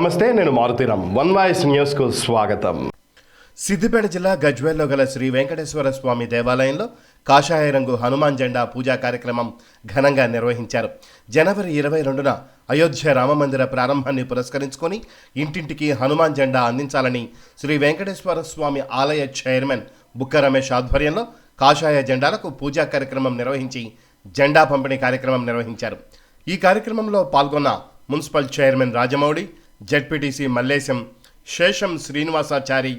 నమస్తే, నేను Maruthi Ram. One voice న్యూస్కు స్వాగతం. సిద్దిపేట జిల్లా గజ్వేల్లో గల శ్రీ వెంకటేశ్వర స్వామి దేవాలయంలో కాషాయ రంగు హనుమాన్ జెండా పూజా కార్యక్రమం ఘనంగా నిర్వహించారు. జనవరి 22న అయోధ్య రామమందిర ప్రారంభాన్ని పురస్కరించుకొని ఇంటింటికి హనుమాన్ జెండా అందించాలని శ్రీ వెంకటేశ్వర స్వామి ఆలయ చైర్మన్ బుక్క రమేష్ ఆధ్వర్యంలో కాషాయ జెండాలకు పూజా కార్యక్రమం నిర్వహించి జెండా పంపిణీ కార్యక్రమం నిర్వహించారు. ఈ కార్యక్రమంలో పాల్గొన్న municipal chairman Rajamouli, ZPTC Mallesham, శేషం శ్రీనివాసాచారి,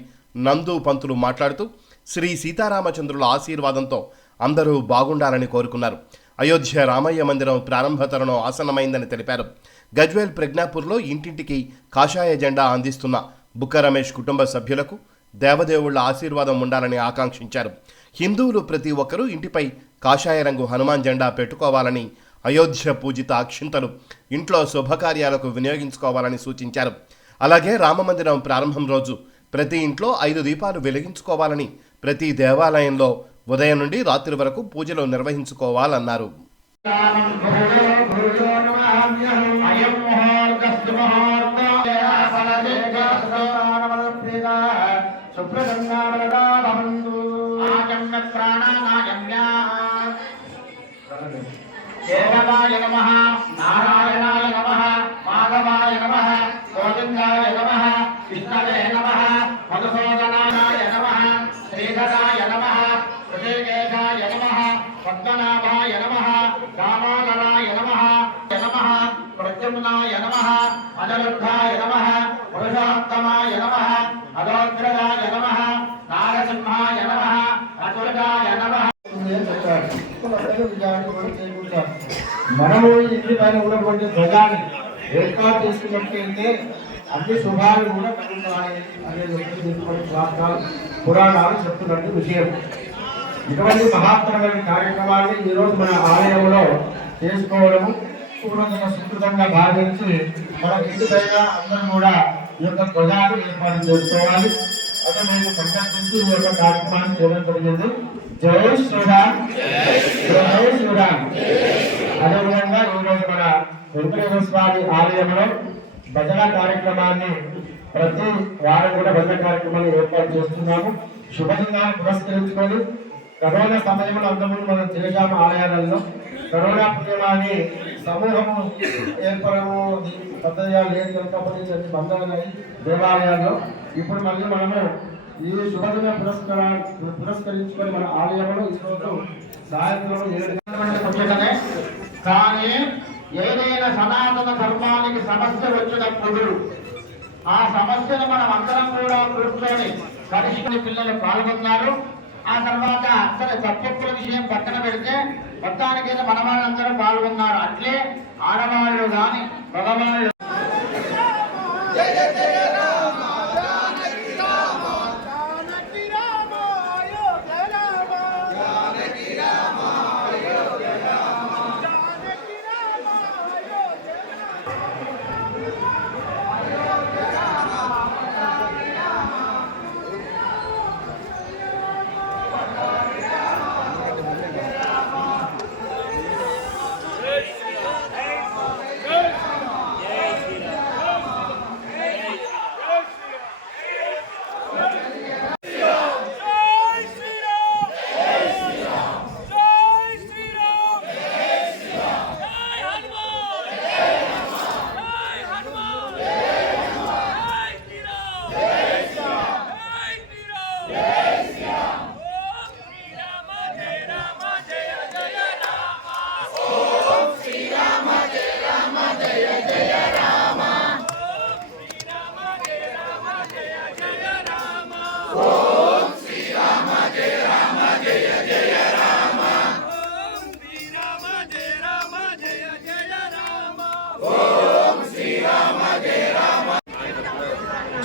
నందు పంతులు మాట్లాడుతూ శ్రీ సీతారామచంద్రుల ఆశీర్వాదంతో అందరూ బాగుండాలని కోరుకున్నారు. అయోధ్య రామయ్య మందిరం ప్రారంభ తరుణం ఆసన్నమైందని తెలిపారు. గజ్వేల్ ప్రజ్ఞాపూర్లో ఇంటింటికి కాషాయ జెండా అందిస్తున్న బుక్క రమేష్ కుటుంబ సభ్యులకు దేవదేవుళ్ల ఆశీర్వాదం ఉండాలని ఆకాంక్షించారు. హిందువులు ప్రతి ఒక్కరూ ఇంటిపై కాషాయ రంగు హనుమాన్ జెండా పెట్టుకోవాలని, అయోధ్య పూజిత అక్షింతలు ఇంట్లో శుభకార్యాలకు వినియోగించుకోవాలని సూచించారు. అలాగే రామమందిరం ప్రారంభం రోజు ప్రతి ఇంట్లో 5 దీపాలు వెలిగించుకోవాలని, ప్రతి దేవాలయంలో ఉదయం నుండి రాత్రి వరకు పూజలు నిర్వహించుకోవాలన్నారు. కేశవాయ నమః, నారాయణాయ నమః, మాధవాయ నమః, గోవిందాయ నమః, విష్ణవే నమః, మధుసూదనాయ నమః, శ్రీధరాయ నమః, హృషికేశాయ నమః, పద్మనాభాయ నమః, దామోదరాయ నమః, నమః ప్రద్యుమ్నాయ నమః, అనిరుద్ధాయ నమః, పురుషోత్తమాయ నమః, అదోగ్రదాయ నమః, నారసింహాయ నమః, అతుర్గాయ నమః. మనము ఇంటి పైన ఉన్నటువంటి ధ్వజాన్ని ఏర్పాటు చేసుకున్నట్లయితే అన్ని శుభాలు కూడా కలుగుతాయి అనేది శాస్త్రాలు, పురాణాలు చెప్తున్నట్టు విషయం. ఇటువంటి మహత్తరమైన కార్యక్రమాన్ని ఈరోజు మన ఆలయంలో చేసుకోవడము పూర్వజన సుకృతంగా భావించి మన ఇంటి పైన అందరూ కూడా ఈ యొక్క ధ్వజాన్ని ఏర్పాటు చేసుకోవాలి. అదే మేము సంకల్పించి ఈ యొక్క కార్యక్రమాన్ని చేయడం జరిగింది. జై శ్రీరామ్, జై శ్రీరామ్. అదేవిధంగా ఈరోజు మన వెంకటేశ్వర స్వామి ఆలయంలో భజన కార్యక్రమాన్ని ప్రతి వారం కూడా భజన కార్యక్రమాన్ని ఏర్పాటు చేస్తున్నాము. శుభదినాన్ని పురస్కరించుకొని కరోనా సమయంలో అందరూ మనం చేశాము. ఆలయాలలో కరోనా పుణ్యమాన్ని సమూహము ఏర్పడము పద్ధతిగా లేదు కనుక బంధాలు దేవాలయాల్లో ఇప్పుడు మళ్ళీ మనము ఈ శుభదిన పురస్కరించుకొని మన ఆలయంలో ఈరోజు సాయంత్రం 7 గంటల కానీ ఏదైనా సనాతన ధర్మానికి సమస్య వచ్చినప్పుడు ఆ సమస్యను మనం అందరం కూడా కూర్చొని కలిసి పిల్లలు పాల్గొన్నారు. ఆ తర్వాత అసలు తప్పొప్పుల విషయం పక్కన పెడితే మొత్తానికైతే మన వాళ్ళందరూ పాల్గొన్నారు. అట్లే ఆడవాళ్ళు కానీ మగవాళ్ళు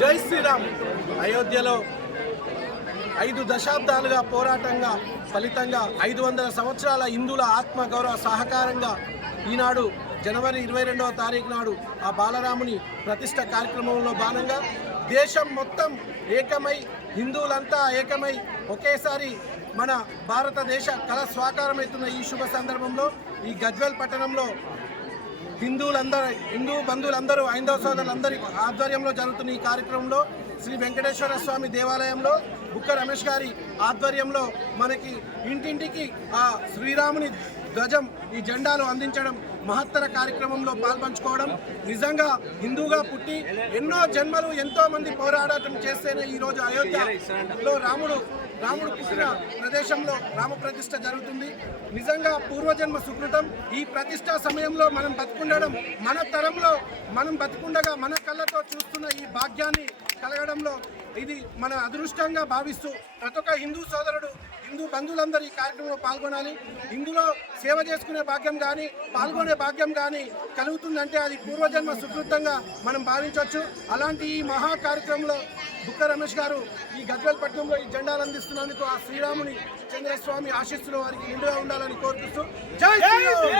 జై శ్రీరామ్. అయోధ్యలో 5 దశాబ్దాలుగా పోరాటంగా ఫలితంగా 500 సంవత్సరాల హిందువుల ఆత్మగౌరవ సహకారంగా ఈనాడు జనవరి 22వ తారీఖు నాడు ఆ బాలరాముని ప్రతిష్ట కార్యక్రమంలో భాగంగా దేశం మొత్తం ఏకమై, హిందువులంతా ఏకమై ఒకేసారి మన భారతదేశ కళ స్వాకారమవుతున్న ఈ శుభ సందర్భంలో ఈ గజ్వేల్ పట్టణంలో హిందూ బంధువులందరూ హైందవ సోదరులందరి ఆధ్వర్యంలో జరుగుతున్న ఈ కార్యక్రమంలో శ్రీ వెంకటేశ్వర స్వామి దేవాలయంలో బుక్క రమేష్ గారి ఆధ్వర్యంలో మనకి ఇంటింటికి ఆ శ్రీరాముని ధ్వజం ఈ జెండాలు అందించడం మహత్తర కార్యక్రమంలో పాల్పంచుకోవడం నిజంగా హిందూగా పుట్టి ఎన్నో జన్మలు ఎంతో మంది పోరాటం చేస్తేనే ఈరోజు అయోధ్యలో రాముడు పుట్టిన ప్రదేశంలో రామ ప్రతిష్ఠ జరుగుతుంది. నిజంగా పూర్వజన్మ సుకృతం. ఈ ప్రతిష్ఠ సమయంలో మనం బతుకుండడం, మన తరంలో మనం బతుకుండగా మన కళ్ళతో చూస్తున్న ఈ భాగ్యాన్ని కలగడంలో ఇది మన అదృష్టంగా భావిస్తూ ప్రతి ఒక్క హిందూ సోదరుడు, హిందూ బంధువులందరూ ఈ కార్యక్రమంలో పాల్గొనాలి. ఇందులో సేవ చేసుకునే భాగ్యం కానీ పాల్గొనే భాగ్యం కానీ కలుగుతుందంటే అది పూర్వజన్మ సుకృతంగా మనం భావించవచ్చు. అలాంటి ఈ మహా కార్యక్రమంలో బుక్క రమేష్ గారు ఈ గద్వేల్ పట్టణంలో ఈ జెండాలు అందిస్తున్నందుకు ఆ శ్రీరాముని చంద్రస్వామి ఆశీస్సులు వారికి నిండుగా ఉండాలని కోరుతూ జై శ్రీరామ్.